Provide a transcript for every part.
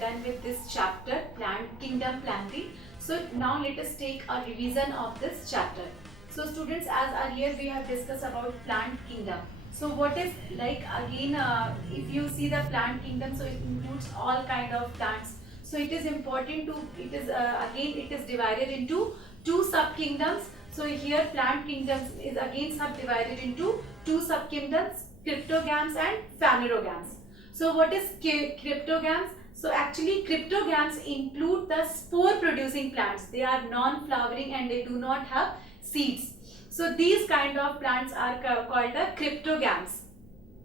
done with this chapter, Plant Kingdom Planting. So now let us take a revision of this chapter. So students, as earlier we have discussed about plant kingdom. So what is like again, if you see the plant kingdom, so it includes all kind of plants. So it is important to, it is again it is divided into two sub kingdoms. So here plant kingdoms is again subdivided into two sub kingdoms, cryptogams and phanerogams. So what is cryptogams? So actually cryptogams include the spore producing plants. They are non-flowering and they do not have seeds. So these kind of plants are called the cryptogams,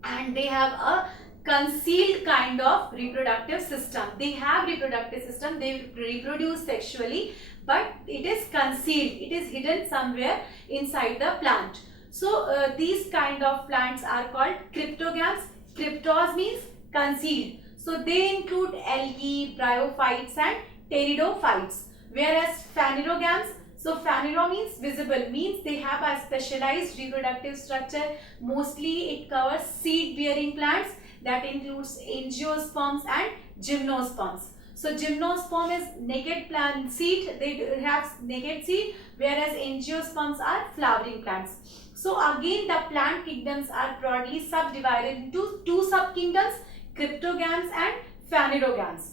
and they have a concealed kind of reproductive system. They have reproductive system, they reproduce sexually, but it is concealed, it is hidden somewhere inside the plant. So these kind of plants are called cryptogams. Cryptos means concealed. So they include algae, bryophytes and pteridophytes. Whereas phanerogams, so phanero means visible, means they have a specialized reproductive structure. Mostly it covers seed bearing plants, that includes angiosperms and gymnosperms. So gymnosperm is naked plant seed, they have naked seed, whereas angiosperms are flowering plants. So again the plant kingdoms are broadly subdivided into two subkingdoms, cryptogams and phanerogams.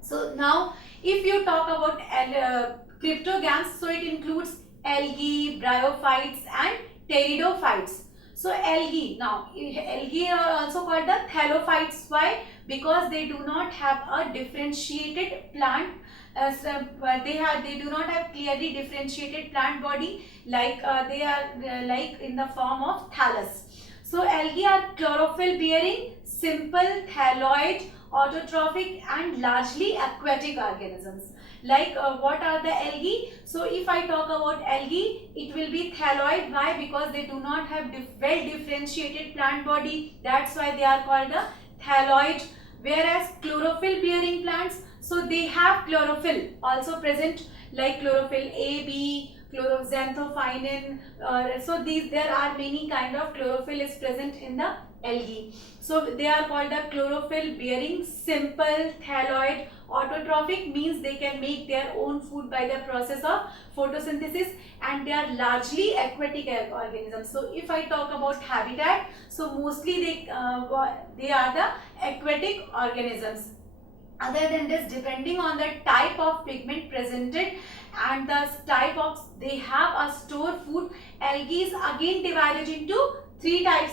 So now if you talk about cryptogams, so it includes algae, bryophytes and pteridophytes. So algae, now algae are also called the thallophytes. Why? Because they do not have a differentiated plant, they do not have clearly differentiated plant body, like they are like in the form of thallus. So algae are chlorophyll bearing, simple, thalloid, autotrophic and largely aquatic organisms. Like what are the algae? So if I talk about algae, it will be thalloid. Why? Because they do not have well differentiated plant body, that's why they are called the thalloid. Whereas chlorophyll bearing plants, so they have chlorophyll also present, like chlorophyll A, B, xanthophyllin. So there are many kind of chlorophyll is present in the algae. So they are called the chlorophyll bearing, simple, thalloid, autotrophic, means they can make their own food by the process of photosynthesis, and they are largely aquatic organisms. So if I talk about habitat, so mostly they are the aquatic organisms. Other than this, depending on the type of pigment presented and the type of, they have a store food. Algae is again divided into three types.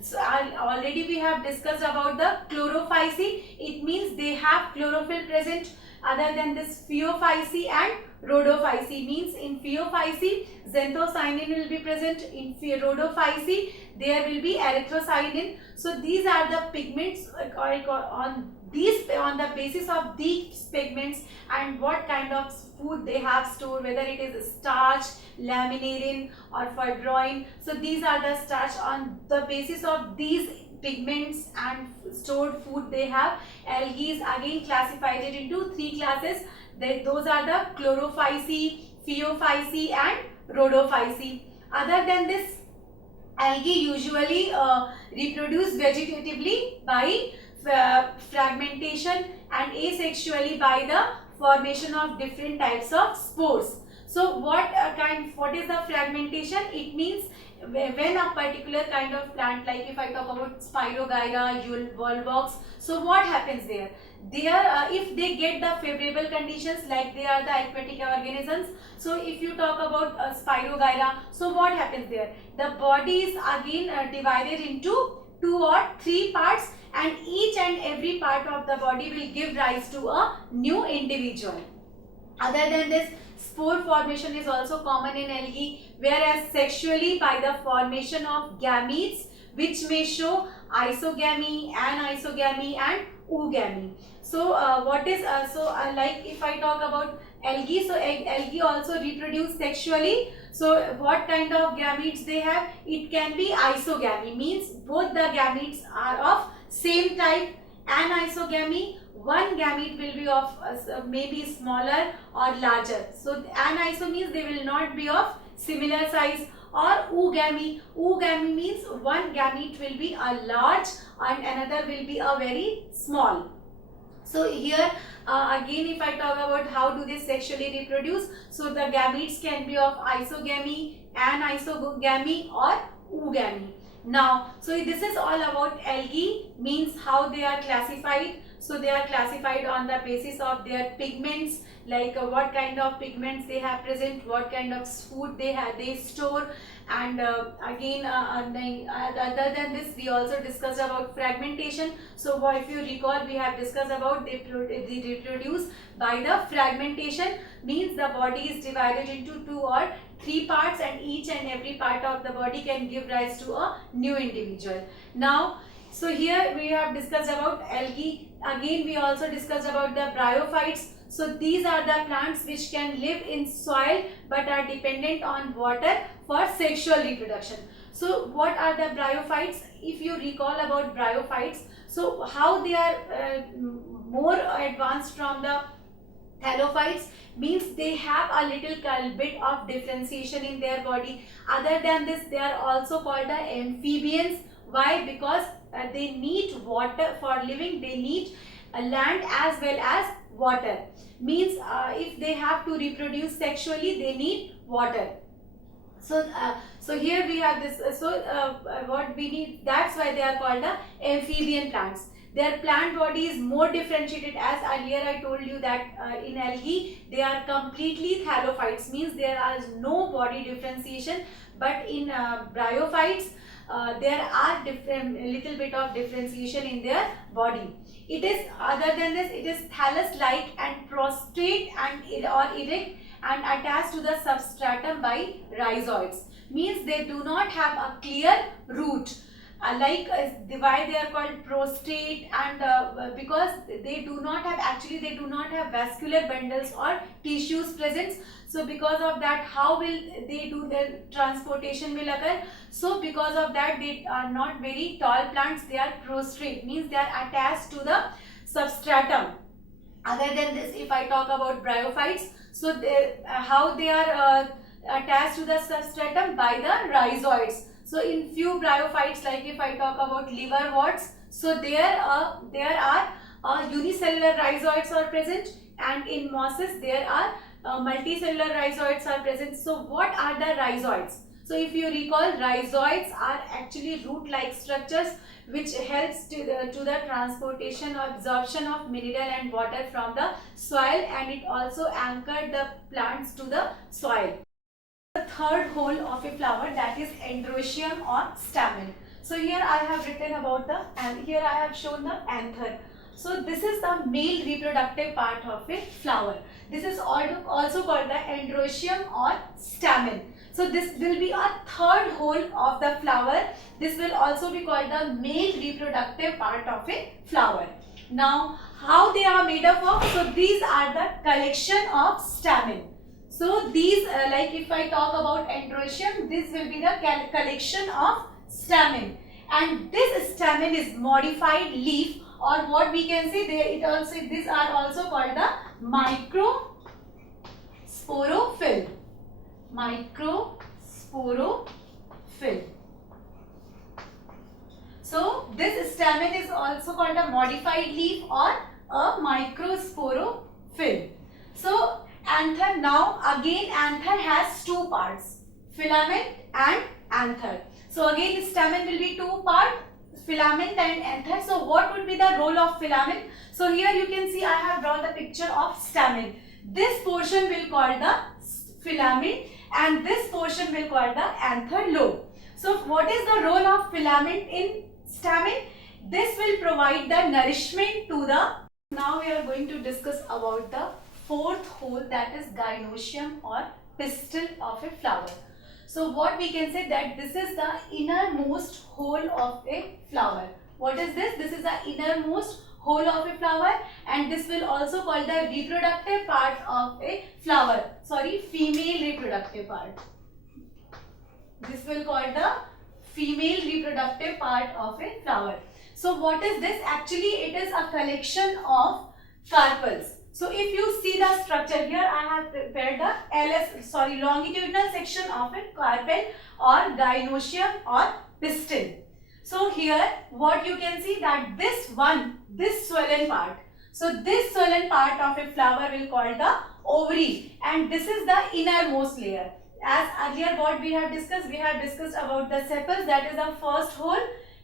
So already we have discussed about the chlorophyceae. It means they have chlorophyll present. Other than this, phaeophyceae and rhodophyceae, means in phaeophyceae xanthocyanin will be present, in rhodophyceae there will be erythrocyanin. So these are the pigments on the basis of these pigments and what kind of food they have stored, whether it is starch, laminarin or fibroin. So these are the starch. On the basis of these pigments and stored food they have, algae is again classified into three classes. Those are the chlorophyceae, phaeophyceae and rhodophyceae. Other than this, algae usually reproduce vegetatively by fragmentation and asexually by the formation of different types of spores. So what is the fragmentation? It means when a particular kind of plant, like if I talk about Spirogyra, Volvox, so what happens there? If they get the favorable conditions, like they are the aquatic organisms. So if you talk about Spirogyra, so what happens there? The body is again divided into 2 or 3 parts, and each and every part of the body will give rise to a new individual. Other than this, spore formation is also common in algae, whereas sexually by the formation of gametes, which may show isogamy, anisogamy and oogamy. So like if I talk about algae, so algae also reproduce sexually. So what kind of gametes they have? It can be isogamy, means both the gametes are of same type. Anisogamy, one gamete will be of maybe smaller or larger. So aniso means they will not be of similar size. Or oogamy, oogamy means one gamete will be a large and another will be a very small. So here again, if I talk about how do they sexually reproduce, so the gametes can be of isogamy, anisogamy or oogamy. Now, so this is all about algae, means how they are classified. So they are classified on the basis of their pigments, like what kind of pigments they have present, what kind of food they store, and again other than this we also discussed about fragmentation. So if you recall, we have discussed about they reproduce by the fragmentation, means the body is divided into 2 or 3 parts, and each and every part of the body can give rise to a new individual. Now, so here we have discussed about algae. Again, we also discussed about the bryophytes. So these are the plants which can live in soil but are dependent on water for sexual reproduction. So what are the bryophytes? If you recall about bryophytes, so how they are more advanced from the thallophytes, means they have a little bit of differentiation in their body. Other than this, they are also called the amphibians. Why? Because they need water for living. They need land as well as water. Means if they have to reproduce sexually, they need water. So so here we have this. What we need, that's why they are called the amphibian plants. Their plant body is more differentiated, as earlier I told you that in algae they are completely thallophytes, means there is no body differentiation, but in bryophytes there are little bit of differentiation in their body. It is, other than this, it is thallus-like and prostrate and or erect and attached to the substratum by rhizoids, means they do not have a clear root. Why they are called prostrate, and because they do not have, actually they do not have vascular bundles or tissues present. So because of that, how will they do their transportation will occur? So because of that, they are not very tall plants, they are prostrate, means they are attached to the substratum. Other than this, if I talk about bryophytes, so how they are attached to the substratum by the rhizoids. So in few bryophytes, like if I talk about liverworts, so there are unicellular rhizoids are present, and in mosses there are multicellular rhizoids are present. So what are the rhizoids? So if you recall, rhizoids are actually root-like structures which helps to the transportation or absorption of mineral and water from the soil, and it also anchored the plants to the soil. The third hole of a flower, that is androecium or stamen. So here I have written about and here I have shown the anther. So this is the male reproductive part of a flower. This is also called the androecium or stamen. So this will be a third hole of the flower. This will also be called the male reproductive part of a flower. Now, how they are made up of? So these are the collection of stamen. So these, like if I talk about androecium, this will be the collection of stamen, and this stamen is modified leaf, or what we can say, these are also called the microsporophyll. Microsporophyll. So this stamen is also called a modified leaf or a microsporophyll. So anther, now again anther has two parts, filament and anther. So again stamen will be two parts, filament and anther. So what would be the role of filament? So here you can see I have drawn the picture of stamen. This portion will call the filament and this portion will call the anther lobe. So what is the role of filament in stamen? This will provide the nourishment to the. Now we are going to discuss about the fourth hole, that is gynoecium or pistil of a flower. So what we can say, that this is the innermost hole of a flower. What is this? This is the innermost hole of a flower, and this will also call the reproductive part of a flower. Sorry, female reproductive part. This will call the female reproductive part of a flower. So what is this? Actually it is a collection of carpels. So if you see the structure here, I have prepared the longitudinal section of a carpel or gynoecium or pistil. So here what you can see, that this swollen part. So this swollen part of a flower will called the ovary, and this is the innermost layer. As earlier what we have discussed about the sepals, that is the first hole,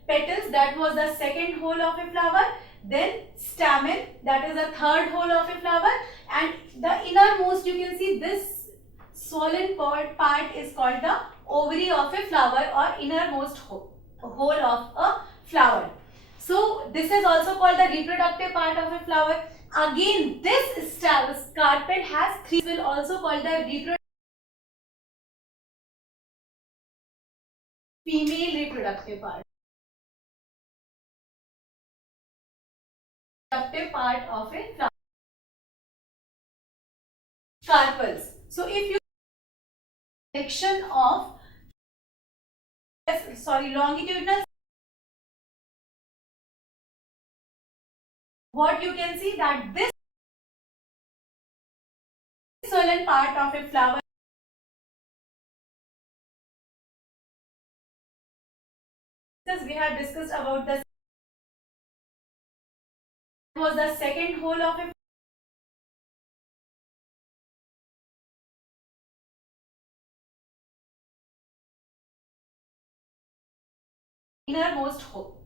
petals, that was the second hole of a flower, then stamen, that is the third hole of a flower, and the innermost, you can see this swollen part is called the ovary of a flower or innermost hole of a flower. So this is also called the reproductive part of a flower. Again, this carpet has three, will also called the female reproductive part. Reproductive part of a flower. Carpels. So if you section of longitudinal, what you can see that this swollen part of a flower, we have discussed about this, was the second hole of a innermost hole.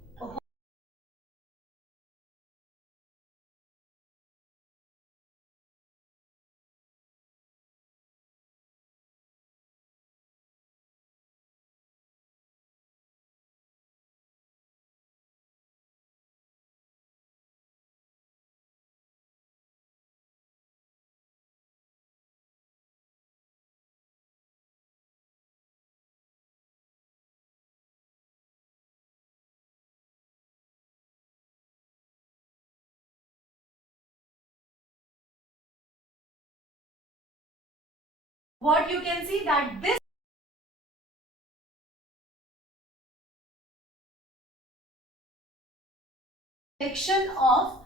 What you can see that this section of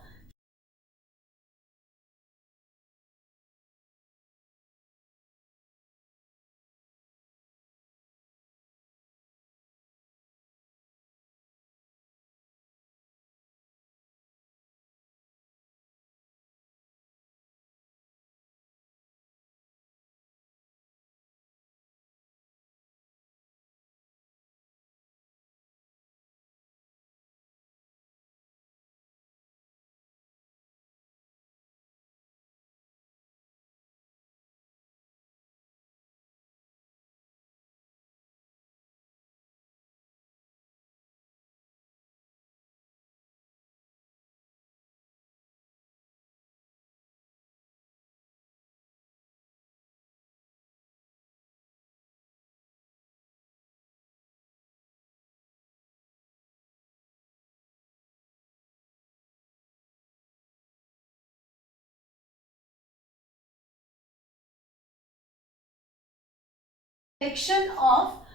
section of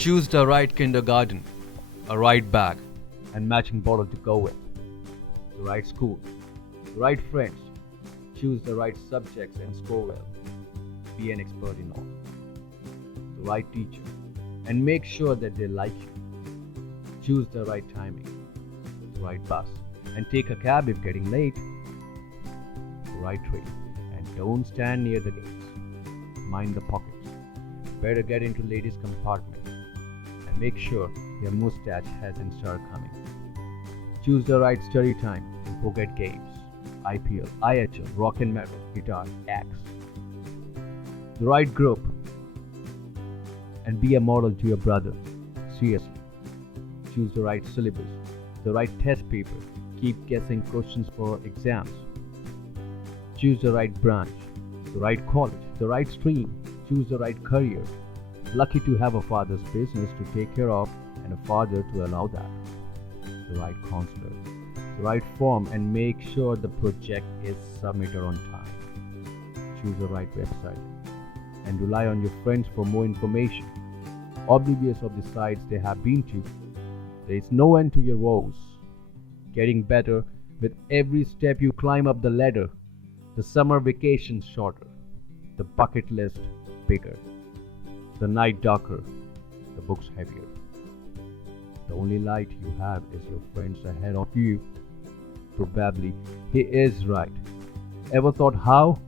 Choose the right kindergarten, a right bag, and matching bottle to go with. The right school, the right friends. Choose the right subjects and score well. Be an expert in all. The right teacher, and make sure that they like you. Choose the right timing, the right bus, and take a cab if getting late. The right train, and don't stand near the gates. Mind the pockets. Better get into ladies' compartment, and make sure your mustache hasn't started coming. Choose the right study time and forget games. IPL, IHL, rock and metal, guitar, axe. The right group, and be a model to your brother. Seriously. Choose the right syllabus, the right test paper. Keep guessing questions for exams. Choose the right branch, the right college, the right stream. Choose the right career. Lucky to have a father's business to take care of and a father to allow that. The right counselor, the right form, and make sure the project is submitted on time. Choose the right website and rely on your friends for more information. Oblivious of the sites they have been to, there is no end to your woes. Getting better with every step you climb up the ladder. The summer vacation shorter, the bucket list bigger, the night darker, the books heavier. The only light you have is your friends ahead of you. Probably he is right. Ever thought how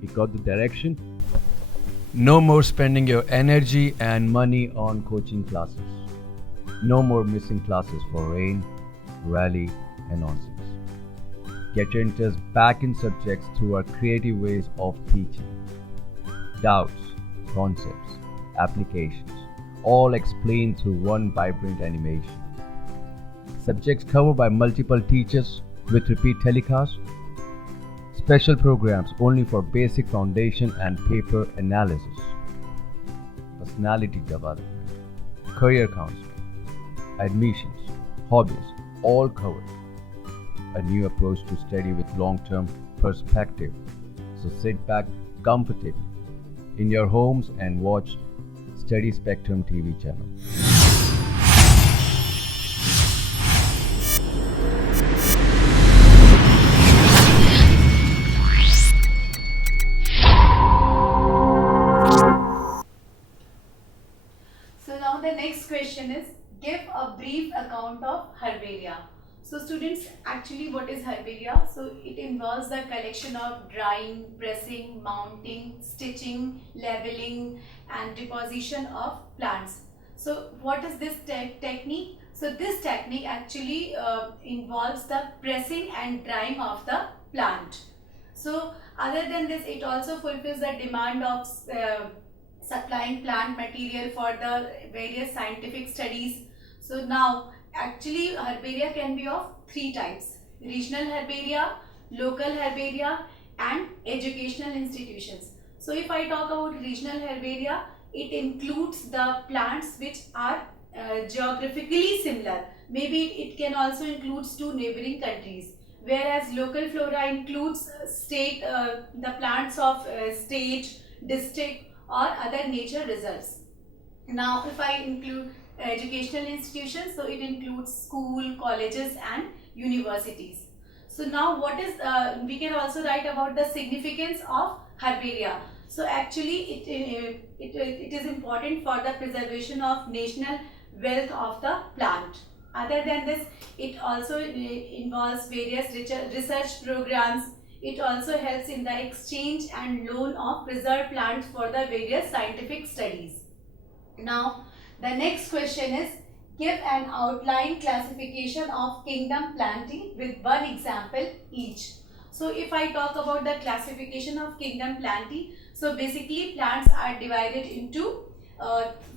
he got the direction? No more spending your energy and money on coaching classes. No more missing classes for rain, rally, and nonsense. Get your interest back in subjects through our creative ways of teaching. Doubts, concepts, applications, all explained through one vibrant animation. Subjects covered by multiple teachers with repeat telecasts. Special programs only for basic foundation and paper analysis. Personality development, career counseling, admissions, hobbies, all covered. A new approach to study with long-term perspective. So sit back comfortably in your homes and watch Study Spectrum TV channel. So now the next question is, give a brief account of herbaria. So students, actually what is herbaria? So it involves the collection of drying, pressing, mounting, stitching, leveling and deposition of plants. So what is this technique? So this technique actually involves the pressing and drying of the plant. So other than this, it also fulfills the demand of supplying plant material for the various scientific studies. So now actually herbaria can be of three types: regional herbaria, local herbaria and educational institutions. So if I talk about regional herbaria, it includes the plants which are geographically similar. Maybe it can also include two neighboring countries. Whereas local flora includes the plants of state, district or other nature reserves. Now if I include educational institutions, so it includes school, colleges and universities. So now what is, we can also write about the significance of herbaria. So actually it is important for the preservation of national wealth of the plant. Other than this, it also involves various research programs. It also helps in the exchange and loan of preserved plants for the various scientific studies. Now the next question is, give an outline classification of kingdom planting with one example each. So if I talk about the classification of kingdom planting, so basically plants are divided into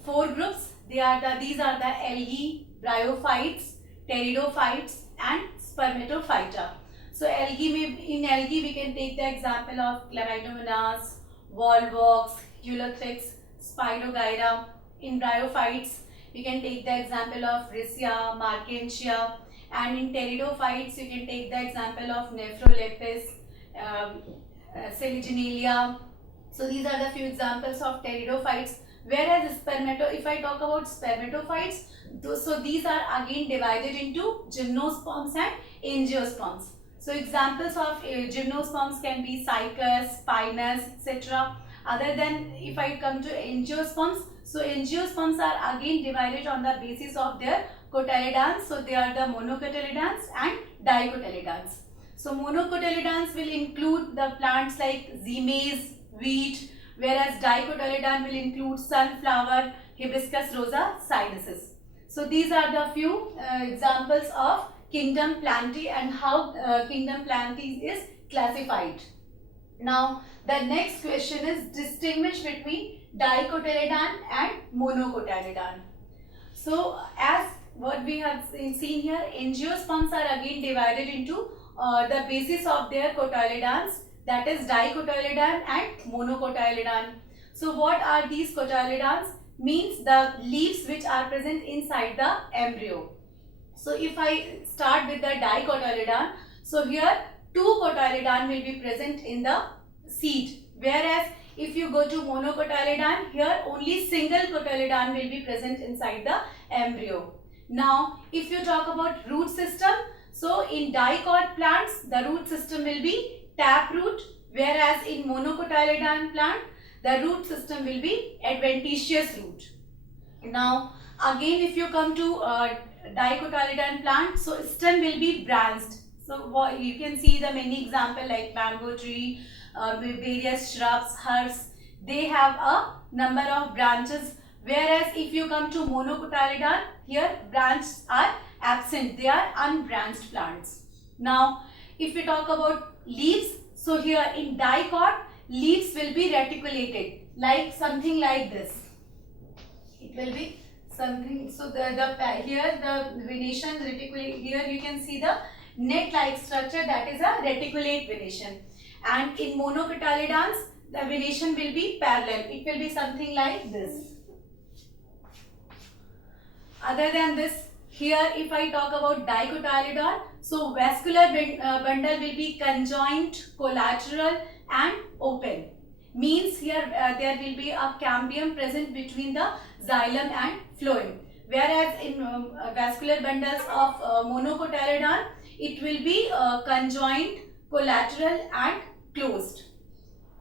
four groups. These are the algae, bryophytes, pteridophytes and spermatophyta. So in algae we can take the example of Chlamydomonas, Volvox, Ulothrix, Spirogyra. In bryophytes we can take the example of Riccia, Marchantia, and in pteridophytes you can take the example of Nephrolepis, Seligenelia. So these are the few examples of pteridophytes. Whereas if I talk about spermatophytes, so these are again divided into gymnosperms and angiosperms. So examples of gymnosperms can be cycas, pinus, etc. Other than if I come to angiosperms, so angiosperms are again divided on the basis of their cotyledons. So they are the monocotyledons and dicotyledons. So monocotyledons will include the plants like maize, wheat, whereas dicotyledon will include sunflower, Hibiscus rosa, sinensis. So these are the few examples of kingdom Plantae and how kingdom Plantae is classified. Now the next question is distinguish between dicotyledon and monocotyledon. So as what we have seen here, angiosperms are again divided into the basis of their cotyledons, that is dicotyledon and monocotyledon. So what are these cotyledons? Means the leaves which are present inside the embryo. So if I start with the dicotyledon, so here two cotyledon will be present in the seed, whereas if you go to monocotyledon, here only single cotyledon will be present inside the embryo. Now if you talk about root system, so in dicot plants the root system will be taproot, whereas in monocotyledon plant the root system will be adventitious root. Now again if you come to dicotyledon plant, so stem will be branched. So what you can see the many example like mango tree, various shrubs, herbs, they have a number of branches, whereas if you come to monocotyledon, here branches are absent, they are unbranched plants. Now if we talk about leaves, so here in dicot leaves will be reticulated, like something like this. It will be something, so here the venation reticulate, here you can see the net like structure, that is a reticulate venation. And in monocotyledons the venation will be parallel, it will be something like this. Other than this, here if I talk about dicotyledon, so vascular bundle will be conjoint, collateral and open. Means here there will be a cambium present between the xylem and phloem, whereas in vascular bundles of monocotyledon it will be conjoint, collateral and closed.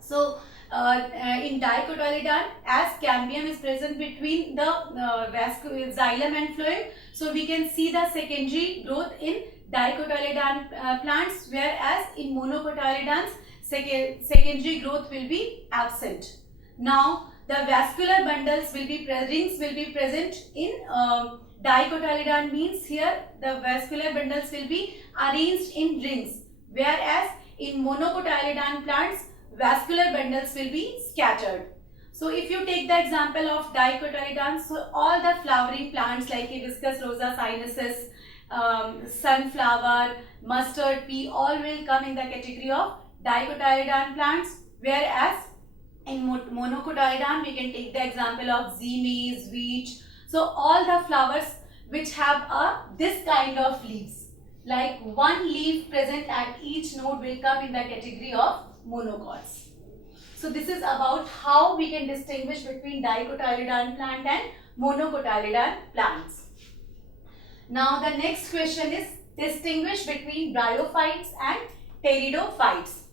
So in dicotyledon, as cambium is present between the xylem and phloem, so we can see the secondary growth in dicotyledon plants, whereas in monocotyledons secondary growth will be absent. Now the vascular bundles will be rings will be present in dicotyledon, means here the vascular bundles will be arranged in rings, whereas in monocotyledon plants vascular bundles will be scattered. So if you take the example of dicotyledon, so all the flowering plants like Hibiscus rosa, sinensis, sunflower, mustard pea, all will come in the category of dicotyledon plants, whereas in monocotyledon we can take the example of maize, wheat. So all the flowers which have this kind of leaves, like one leaf present at each node, will come in the category of monocots. So this is about how we can distinguish between dicotyledon plant and monocotyledon plants. Now the next question is distinguish between bryophytes and pteridophytes.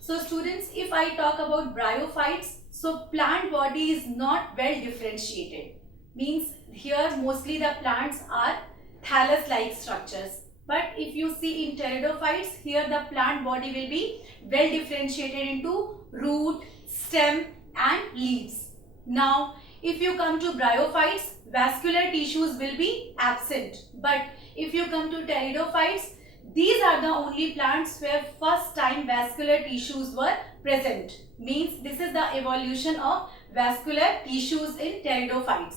So students, if I talk about bryophytes, so plant body is not well differentiated. Means here mostly the plants are thallus-like structures. But if you see in pteridophytes, here the plant body will be well differentiated into root, stem and leaves. Now if you come to bryophytes, vascular tissues will be absent. But if you come to pteridophytes, these are the only plants where first time vascular tissues were present. Means this is the evolution of vascular tissues in pteridophytes.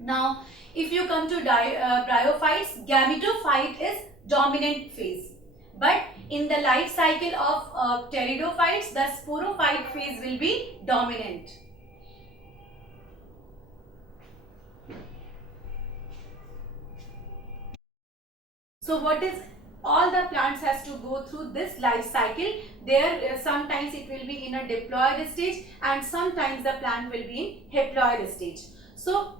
Now if you come to bryophytes, gametophyte is dominant phase. But in the life cycle of pteridophytes, the sporophyte phase will be dominant. So what is all the plants has to go through this life cycle. There sometimes it will be in a diploid stage and sometimes the plant will be in haploid stage. So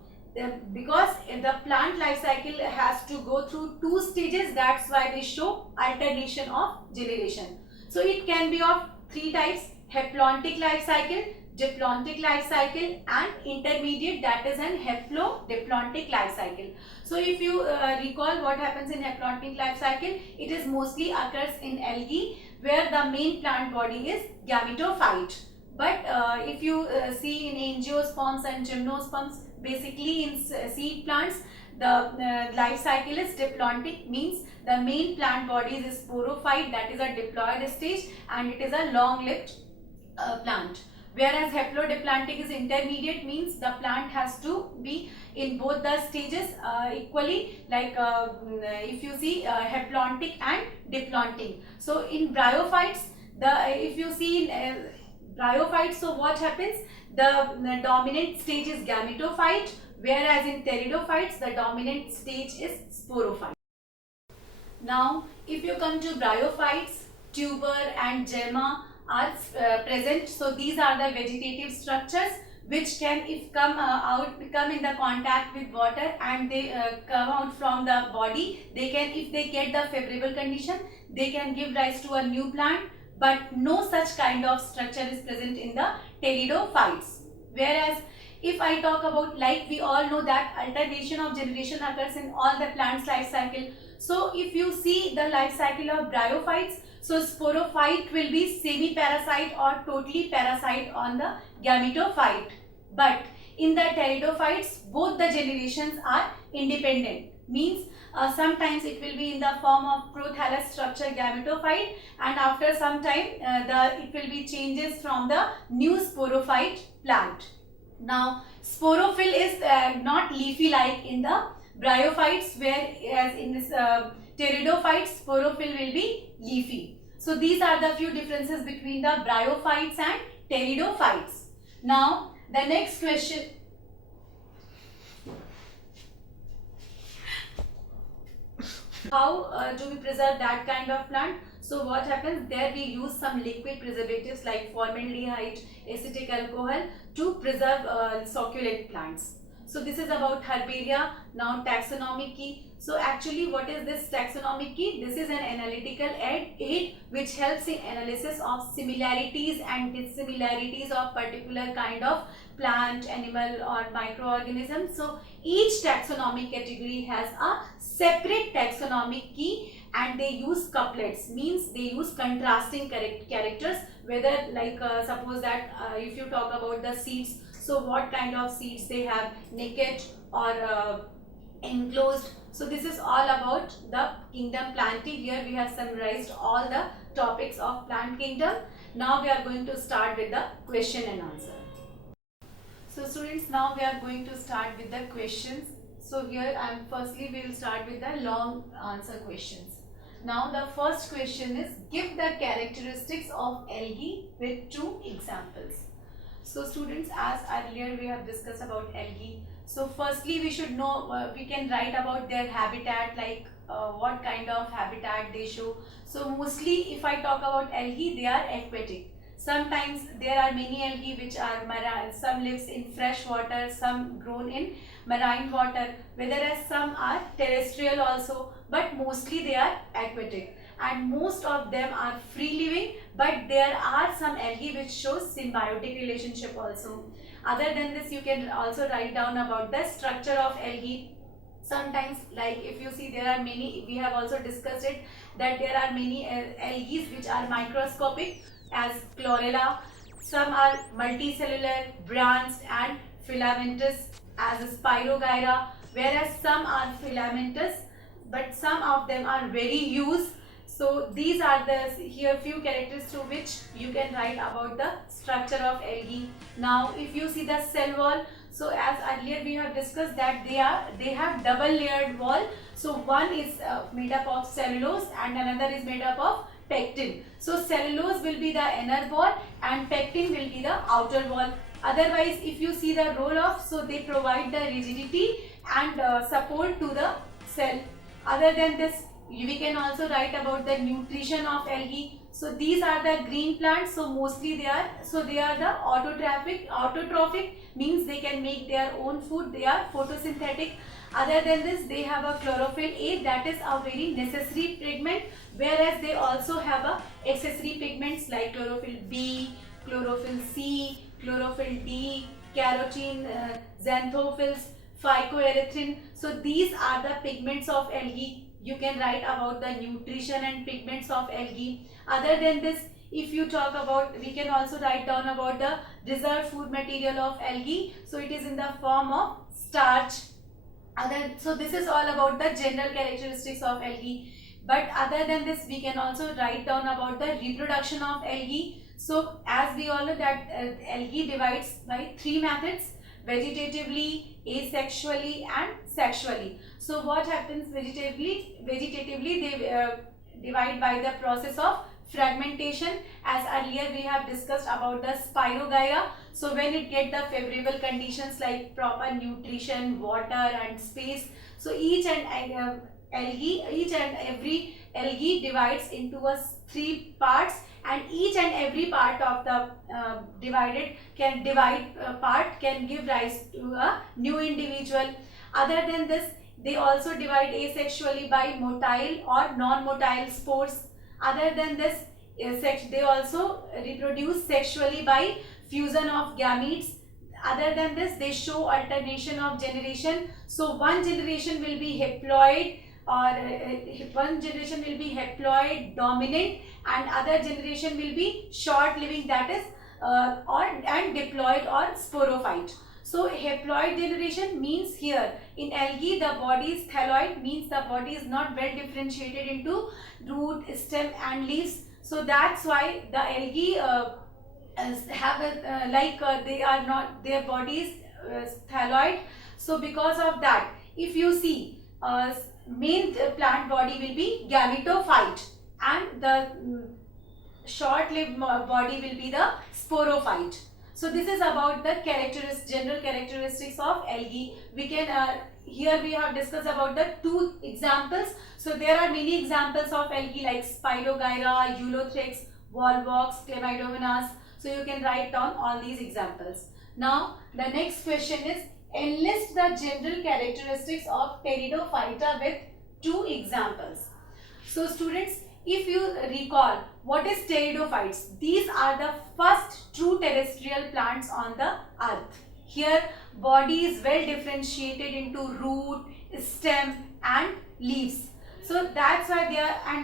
because the plant life cycle has to go through two stages, that's why they show alternation of generation. So it can be of three types: haplontic life cycle, diplontic life cycle, and intermediate, that is an haplodiplontic life cycle. So if you recall what happens in haplontic life cycle, it is mostly occurs in algae where the main plant body is gametophyte. But if you see in angiosperms and gymnosperms, basically in seed plants, the life cycle is diplontic, means the main plant body is sporophyte, that is a diploid stage, and it is a long-lived plant. Whereas haplodiplantic is intermediate, means the plant has to be in both the stages equally, like if you see haplontic and diplontic. So in bryophytes, if you see in bryophytes, so what happens? The dominant stage is gametophyte, whereas in pteridophytes the dominant stage is sporophyte. Now if you come to bryophytes, tuber and germa are present. So these are the vegetative structures which can, if come in the contact with water and they come out from the body, they can, if they get the favorable condition, they can give rise to a new plant. But no such kind of structure is present in the pteridophytes. Whereas if I talk about, like we all know that alternation of generation occurs in all the plants life cycle. So if you see the life cycle of bryophytes, so sporophyte will be semi-parasite or totally parasite on the gametophyte. But in the pteridophytes, both the generations are independent, means sometimes it will be in the form of prothallus structure gametophyte, and after some time it will be changes from the new sporophyte plant. Now sporophyll is not leafy like in the bryophytes, whereas in this pteridophytes sporophyll will be leafy. So these are the few differences between the bryophytes and pteridophytes. Now the next question. How do we preserve that kind of plant? So what happens there, we use some liquid preservatives like formaldehyde, acetic alcohol to preserve succulent plants. So this is about herbaria. Now taxonomic key. So actually what is this taxonomic key? This is an analytical aid which helps in analysis of similarities and dissimilarities of particular kind of plant, animal or microorganism. So each taxonomic category has a separate taxonomic key and they use couplets, means they use contrasting characters, whether like suppose that if you talk about the seeds, so what kind of seeds they have, naked or enclosed. So this is all about the kingdom Plantae. Here we have summarized all the topics of plant kingdom. Now we are going to start with the question and answer. So students, now we are going to start with the questions. So here firstly we will start with the long answer questions. Now the first question is, give the characteristics of algae with 2 examples. So students, as earlier we have discussed about algae. So firstly we should know, we can write about their habitat, like what kind of habitat they show. So mostly if I talk about algae, they are aquatic. Sometimes there are many algae which are marine, some lives in fresh water, some grown in marine water, whereas some are terrestrial also, but mostly they are aquatic. And most of them are free living, but there are some algae which shows symbiotic relationship also. Other than this, you can also write down about the structure of algae. Sometimes, like if you see, there are many, we have also discussed it, that there are many algae which are microscopic as chlorella. Some are multicellular, branched and filamentous as Spirogyra, whereas some are filamentous, but some of them are very huge. So these are the here few characters through which you can write about the structure of algae. Now if you see the cell wall, so as earlier we have discussed that they have double layered wall. So one is made up of cellulose and another is made up of pectin. So cellulose will be the inner wall and pectin will be the outer wall. Otherwise if you see the roll off, so they provide the rigidity and support to the cell. Other than this, we can also write about the nutrition of algae. So these are the green plants. So mostly they are the autotrophic means they can make their own food. They are photosynthetic. Other than this, they have a chlorophyll A, that is a very necessary pigment, whereas they also have a accessory pigments like chlorophyll B, chlorophyll C, chlorophyll D, carotene, xanthophylls, phycoerythrin. So these are the pigments of algae. You can write about the nutrition and pigments of algae. Other than this, if you talk about, we can also write down about the reserved food material of algae. So it is in the form of starch. So this is all about the general characteristics of algae. But other than this, we can also write down about the reproduction of algae. So as we all know that algae divides by 3 methods: vegetatively, asexually and sexually. So what happens vegetatively? Vegetatively they divide by the process of fragmentation. As earlier we have discussed about the Spirogyra. So when it get the favorable conditions like proper nutrition, water and space, so each and every algae divides into 3 parts, and each and every part of the part can give rise to a new individual. Other than this, they also divide asexually by motile or non-motile spores. Other than this, they also reproduce sexually by fusion of gametes. Other than this, they show alternation of generation. So one generation will be haploid, or one generation will be haploid dominant, and other generation will be short living, that is and diploid or sporophyte. So haploid generation means here in algae the body is thalloid, means the body is not well differentiated into root, stem and leaves. So that's why the algae have they are not, their body is thalloid. So because of that, if you see main plant body will be gametophyte, and the short-lived body will be the sporophyte. So this is about the general characteristics of algae. We can here we have discussed about the 2 examples. So there are many examples of algae like Spirogyra, Eulothrix, Volvox, Chlamydomonas. So you can write down all these examples. Now the next question is, enlist the general characteristics of Pteridophyta with 2 examples. So students, if you recall, what is pteridophytes? These are the first true terrestrial plants on the earth. Here body is well differentiated into root, stem and leaves. So that's why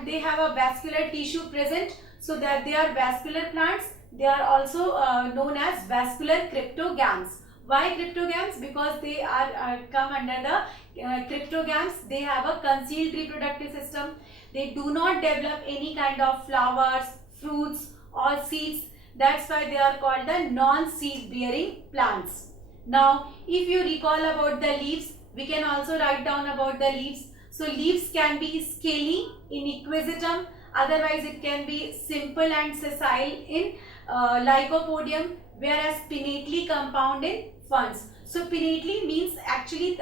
they have a vascular tissue present, so that they are vascular plants. They are also known as vascular cryptogams. Why cryptogams? Because they are come under the cryptogams. They have a concealed reproductive system. They do not develop any kind of flowers, fruits or seeds. That's why they are called the non-seed bearing plants. Now if you recall about the leaves, we can also write down about the leaves. So leaves can be scaly in equisetum, otherwise it can be simple and sessile in Lycopodium, whereas pinnately compound in ferns. So pinnately means actually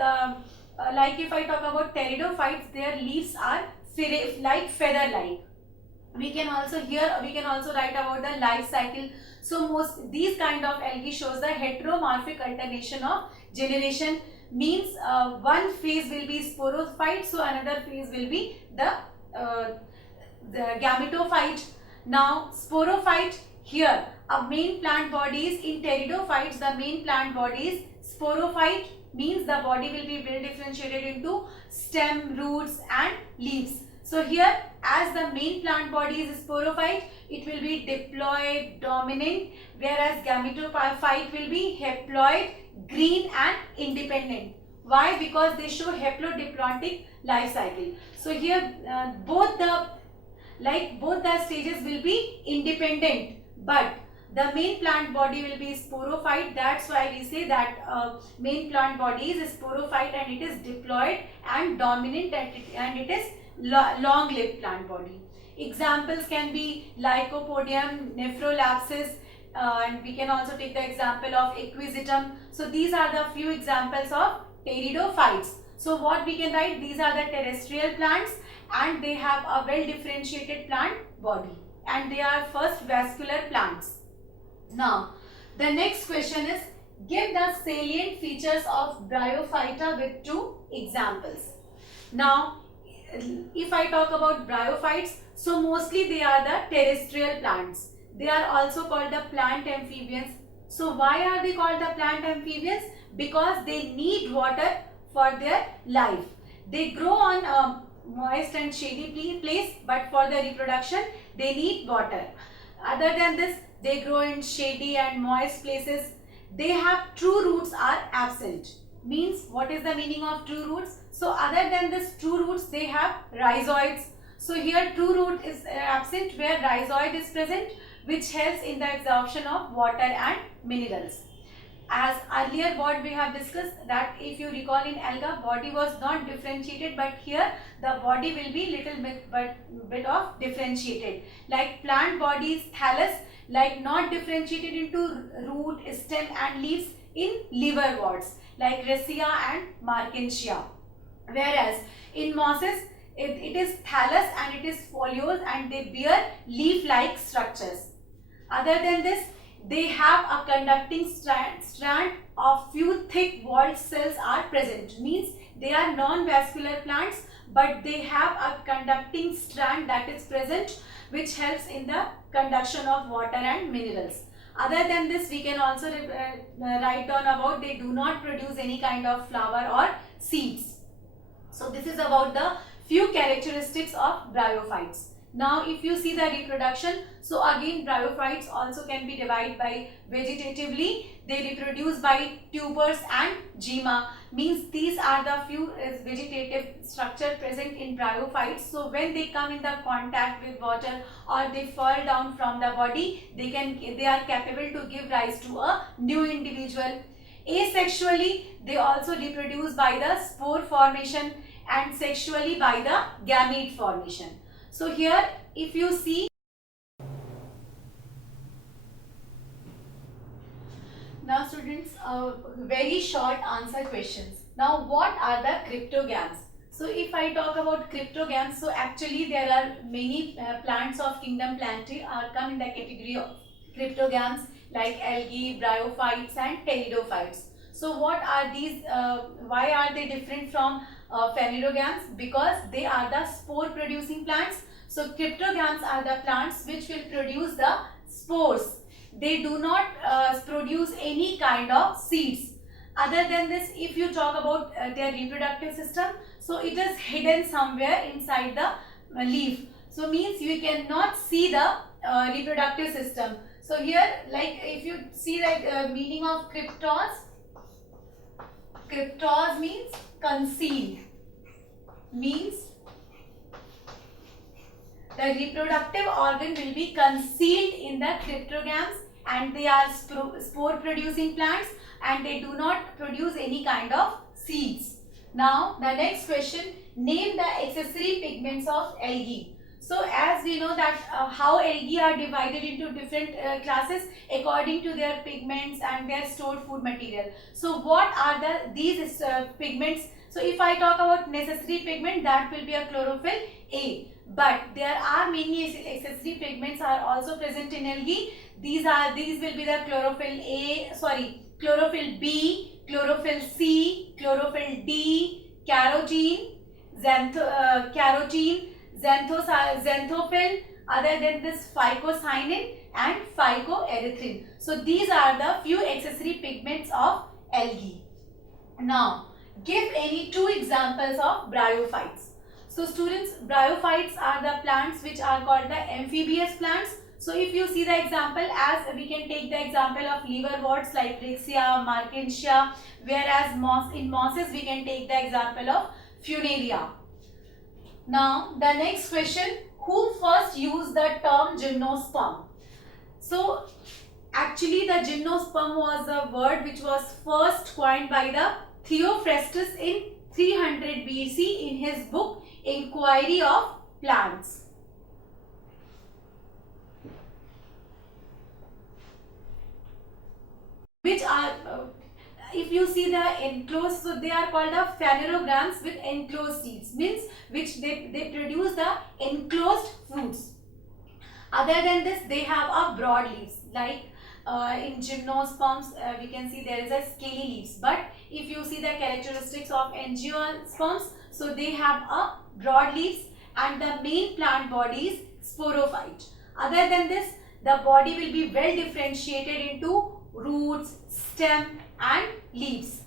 like if I talk about pteridophytes, their leaves are like feather-like. We can also write about the life cycle. So these kind of algae shows the heteromorphic alternation of generation, means one phase will be sporophyte, so another phase will be the gametophyte. Now sporophyte, here a main plant body is in pteridophytes, the main plant body is sporophyte, means the body will be well differentiated into stem, roots and leaves. So here, as the main plant body is sporophyte, it will be diploid dominant, whereas gametophyte will be haploid, green and independent. Why? Because they show haplodiploidic life cycle. So here both the stages will be independent, but the main plant body will be sporophyte. That's why we say that main plant body is sporophyte and it is diploid and dominant, and it is long-lived plant body. Examples can be Lycopodium, Nephrolapsis, and we can also take the example of Equisetum. So these are the few examples of pteridophytes. So what we can write, these are the terrestrial plants and they have a well differentiated plant body and they are first vascular plants. Now the next question is, give the salient features of Bryophyta with two examples. Now if I talk about bryophytes, so mostly they are the terrestrial plants. They are also called the plant amphibians. So why are they called the plant amphibians? Because they need water for their life. They grow on a moist and shady place, but for the reproduction they need water. Other than this, they grow in shady and moist places. They have true roots are absent. Means, what is the meaning of true roots? So other than this true roots, they have rhizoids. So here true root is absent where rhizoid is present, which helps in the absorption of water and minerals. As earlier what we have discussed, that if you recall in alga, body was not differentiated, but here the body will be little bit of differentiated. Like plant bodies, thallus, like not differentiated into root, stem and leaves in liverworts like Riccia and Markensia. Whereas in mosses, it is thallus and it is folioles and they bear leaf-like structures. Other than this, they have a conducting strand of few thick walled cells are present. Means they are non-vascular plants, but they have a conducting strand that is present, which helps in the conduction of water and minerals. Other than this, we can also write down about they do not produce any kind of flower or seeds. So this is about the few characteristics of bryophytes. Now if you see the reproduction, so again bryophytes also can be divided by vegetatively. They reproduce by tubers and gyma. Means these are the few vegetative structure present in bryophytes. So when they come in the contact with water or they fall down from the body, they are capable to give rise to a new individual. Asexually, they also reproduce by the spore formation and sexually by the gamete formation. So here if you see, now students, very short answer questions. Now what are the cryptogams? So if I talk about cryptogams, so actually there are many plants of kingdom Plantae are come in the category of cryptogams like algae, bryophytes and pteridophytes. So what are these, why are they different from phanerogams? Because they are the spore producing plants. So cryptogams are the plants which will produce the spores. They do not produce any kind of seeds. Other than this, if you talk about their reproductive system, so it is hidden somewhere inside the leaf. So means you cannot see the reproductive system. So here, like if you see that meaning of cryptos, cryptos means concealed. Means the reproductive organ will be concealed in the cryptogams and they are spore producing plants and they do not produce any kind of seeds. Now the next question, name the accessory pigments of algae. So as we know that how algae are divided into different classes according to their pigments and their stored food material. So what are these pigments? So if I talk about necessary pigment, that will be a chlorophyll A. But there are many accessory pigments are also present in algae. These will be the chlorophyll B, chlorophyll C, chlorophyll D, carotene, xanthophyll, other than this phycocyanin and phycoerythrin. So these are the few accessory pigments of algae. Now give any two examples of bryophytes. So students, bryophytes are the plants which are called the amphibious plants. So if you see the example, as we can take the example of liverworts like Riccia, Markensia, whereas in mosses we can take the example of Funaria. Now the next question, who first used the term gymnosperm? So actually the gymnosperm was a word which was first coined by the Theophrastus in 300 BC in his book Inquiry of Plants. Which are if you see the enclosed, so they are called the phanerograms with enclosed seeds, means which they produce the enclosed fruits. Other than this, they have a broad leaves, like in gymnosperms we can see there is a scaly leaves, but if you see the characteristics of angiosperms, so they have a broad leaves and the main plant body is sporophyte. Other than this, the body will be well differentiated into roots, stem and leaves.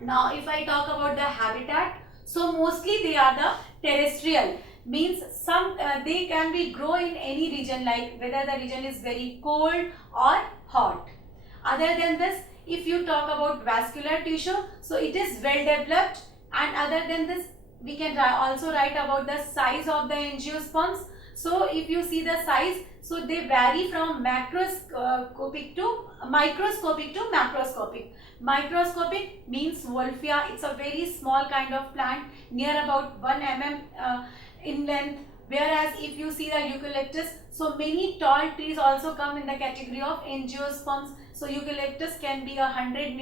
Now if I talk about the habitat, so mostly they are the terrestrial, means some they can be grow in any region, like whether the region is very cold or hot. Other than this, if you talk about vascular tissue, so it is well developed, and other than this we can also write about the size of the angiosperms. So if you see the size, so they vary from macroscopic to microscopic to macroscopic. Microscopic means Wolffia, it's a very small kind of plant, near about 1 mm in length. Whereas if you see the eucalyptus, so many tall trees also come in the category of angiosperms. So eucalyptus can be 100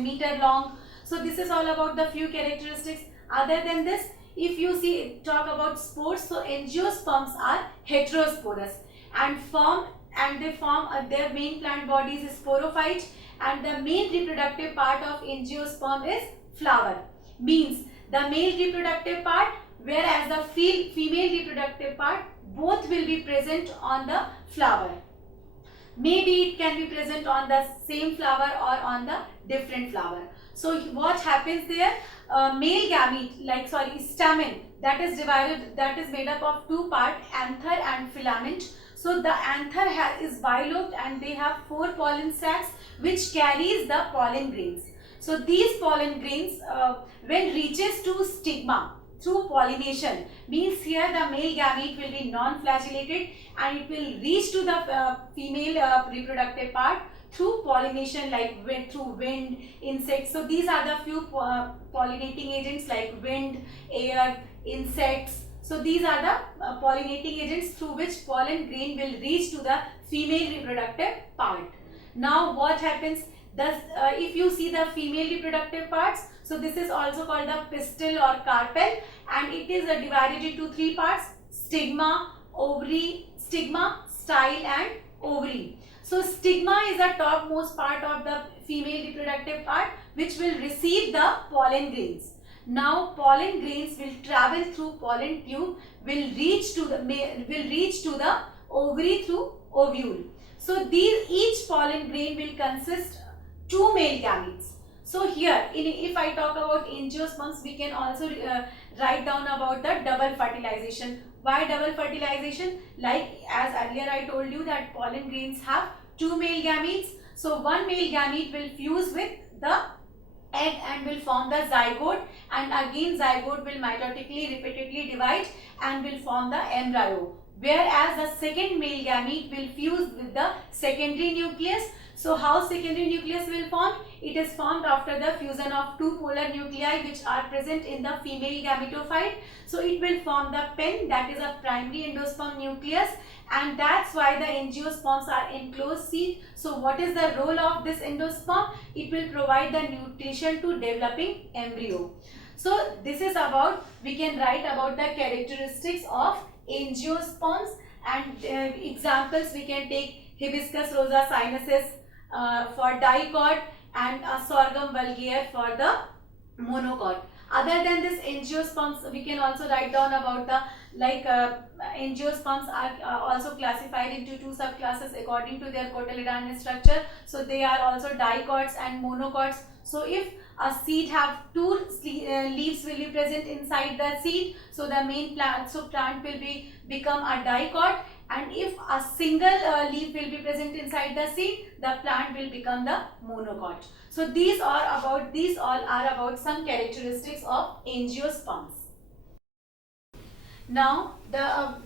meter long. So this is all about the few characteristics. Other than this, if you see talk about spores, so angiosperms are heterosporous and they form their main plant bodies is sporophyte, and the main reproductive part of angiosperm is flower, means the male reproductive part, whereas the female reproductive part, both will be present on the flower. Maybe it can be present on the same flower or on the different flower. So what happens there, male gamete, stamen, that is divided, that is made up of two parts, anther and filament. So the anther is bilobed and they have 4 pollen sacs which carries the pollen grains. So these pollen grains when reaches to stigma through pollination, means here the male gamete will be non-flagellated and it will reach to the female reproductive part through pollination, like through wind, insects. So these are the few pollinating agents like wind, air, insects. So these are the pollinating agents through which pollen grain will reach to the female reproductive part. Now what happens, if you see the female reproductive parts, so this is also called the pistil or carpel, and it is divided into 3 parts: stigma, ovary, stigma, style and ovary. So stigma is the topmost part of the female reproductive part which will receive the pollen grains. Now pollen grains will travel through pollen tube, will reach to the ovary through ovule. So each pollen grain will consist 2 male gametes. So here, if I talk about angiosperms, we can also write down about the double fertilization. Why double fertilization? Like as earlier I told you that pollen grains have 2 male gametes. So one male gamete will fuse with the egg and will form the zygote, and again zygote will mitotically repeatedly divide and will form the embryo. Whereas the second male gamete will fuse with the secondary nucleus. So how secondary nucleus will form? It is formed after the fusion of 2 polar nuclei which are present in the female gametophyte. So it will form the pen, that is a primary endosperm nucleus, and that's why the angiosperms are enclosed seed. So what is the role of this endosperm? It will provide the nutrition to developing embryo. So this is about, we can write about the characteristics of angiosperms, and examples we can take Hibiscus rosa sinensis for dicot and Sorghum vulgare for the monocot. Other than this angiosperms, we can also write down about the angiosperms are also classified into 2 subclasses according to their cotyledonous structure. So they are also dicots and monocots. So if a seed have 2 leaves will be present inside the seed, so the main plant will become a dicot, and if a single leaf will be present inside the seed, the plant will become the monocot. So these all are about some characteristics of angiosperms. Now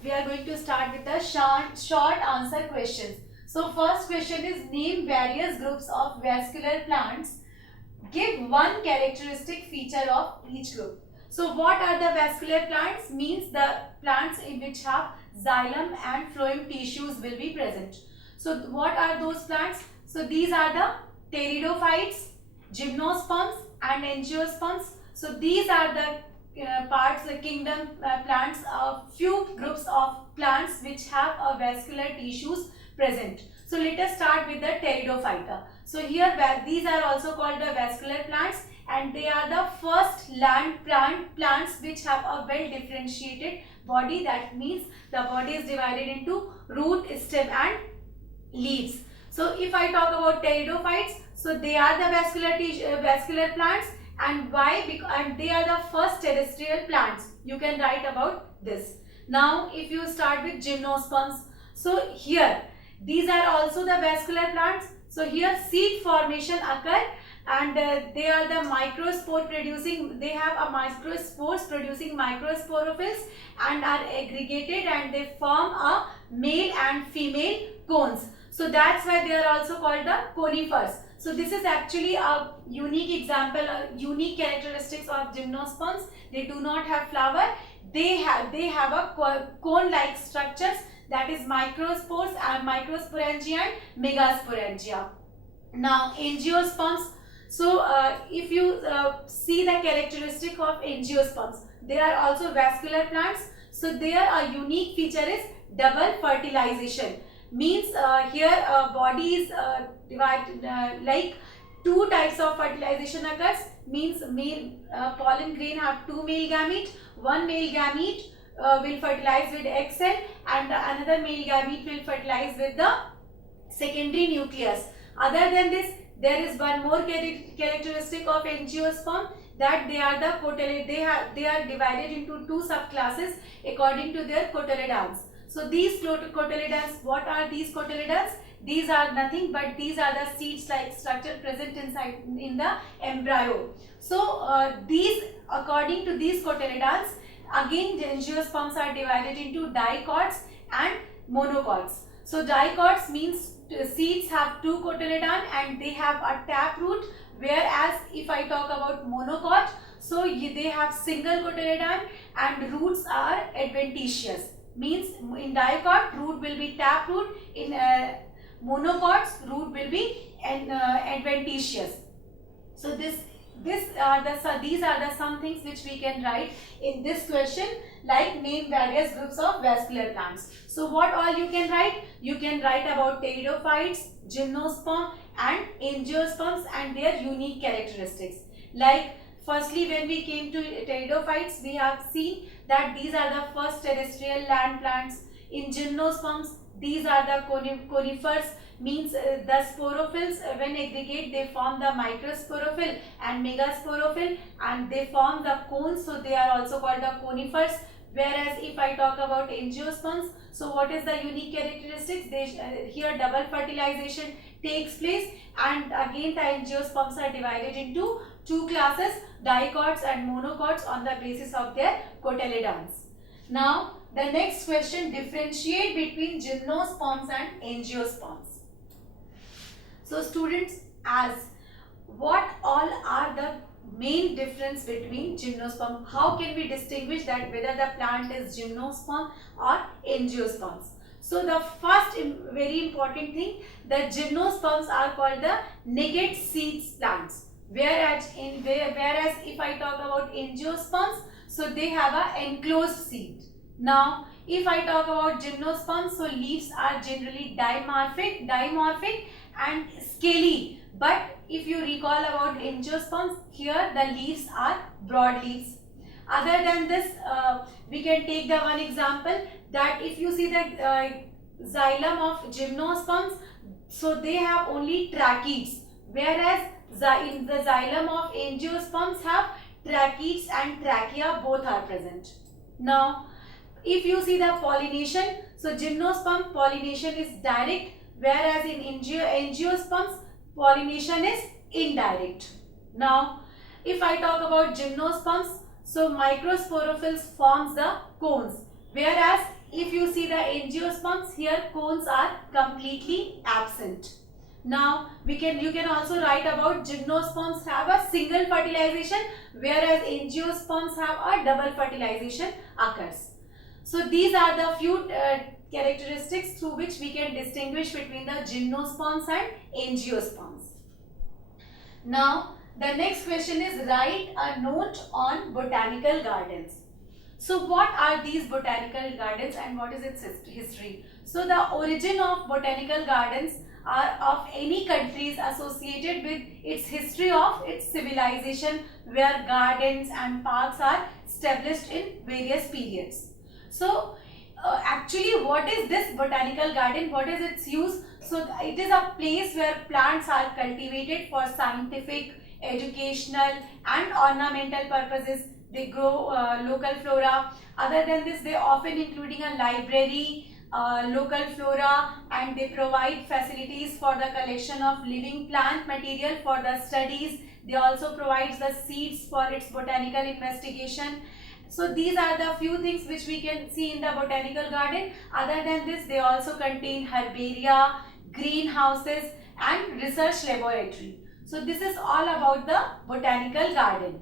we are going to start with the short answer questions. So first question is, name various groups of vascular plants. Give one characteristic feature of each group. So what are the vascular plants? Means the plants in which have xylem and phloem tissues will be present. So what are those plants? So these are the pteridophytes, gymnosperms and angiosperms. So these are the parts, the kingdom plants, few groups of plants which have a vascular tissues present. So let us start with the pteridophyta. So here these are also called the vascular plants, and they are the first land plants which have a well differentiated body. That means the body is divided into root, stem and leaves. So if I talk about pteridophytes, so they are the vascular plants. And why? Because they are the first terrestrial plants. You can write about this. Now if you start with gymnosperms, so here these are also the vascular plants. So here seed formation occur, and they are the microspore producing, they have a microspores producing microsporophylls and are aggregated, and they form a male and female cones. So that's why they are also called the conifers. So this is actually a unique example, a unique characteristics of gymnosperms. They do not have flower. They have a cone-like structures, that is microspores and microsporangia and megasporangia. Now angiosperms. So if you see the characteristic of angiosperms, they are also vascular plants. So their unique feature is double fertilization. Means here body is divided like two types of fertilization occurs. Means male pollen grain have two male gamete. One male gamete will fertilize with egg cell, and another male gamete will fertilize with the secondary nucleus. Other than this, there is one more characteristic of angiosperm, that they are the they are divided into two subclasses according to their cotyledons. So these cotyledons, what are these cotyledons? These are nothing but these are the seeds like structure present inside in the embryo. So these, according to these cotyledons, again the angiosperms are divided into dicots and monocots. So dicots means seeds have two cotyledon and they have a taproot, whereas if I talk about monocot, so they have single cotyledon and roots are adventitious. Means in dicot root will be taproot, in monocots root will be adventitious. So these are the some things which we can write in this question, like name various groups of vascular plants. So what all you can write? You can write about pteridophytes, gymnosperm and angiosperms and their unique characteristics. Like firstly, when we came to pteridophytes, we have seen that these are the first terrestrial land plants. In gymnosperms, these are the conifers. Means the sporophylls when aggregate, they form the microsporophyll and megasporophyll, and they form the cones, so they are also called the conifers. Whereas if I talk about angiosperms, so what is the unique characteristics? Here double fertilization takes place, and again the angiosperms are divided into two classes, dicots and monocots, on the basis of their cotyledons. Now the next question, differentiate between gymnosperms and angiosperms. So students, as what all are the main difference between gymnosperm? How can we distinguish that whether the plant is gymnosperm or angiosperms? So the first very important thing, the gymnosperms are called the negate seeds plants, whereas if I talk about angiosperms, so they have a enclosed seed. Now if I talk about gymnosperms, so leaves are generally dimorphic and scaly, but if you recall about angiosperms, here the leaves are broad leaves. Other than this, we can take the one example, that if you see the xylem of gymnosperms, so they have only tracheids, whereas in the xylem of angiosperms have tracheids and trachea, both are present. Now if you see the pollination, so gymnosperm pollination is direct, whereas in angiosperms pollination is indirect. Now if I talk about gymnosperms, so microsporophylls forms the cones, whereas if you see the angiosperms, here cones are completely absent. Now you can also write about gymnosperms have a single fertilization, whereas angiosperms have a double fertilization occurs. So these are the few characteristics through which we can distinguish between the gymnosperms and angiosperms. Now The next question is write a note on botanical gardens. So what are these botanical gardens and what is its history? So the origin of botanical gardens are of any countries associated with its history of its civilization, where gardens and parks are established in various periods. So actually, what is this botanical garden? What is its use? So it is a place where plants are cultivated for scientific, educational and ornamental purposes. They grow local flora. Other than this, they often including a library, local flora, and they provide facilities for the collection of living plant material for the studies. They also provide the seeds for its botanical investigation. So these are the few things which we can see in the botanical garden. Other than this, they also contain herbaria, greenhouses and research laboratory. So this is all about the botanical garden.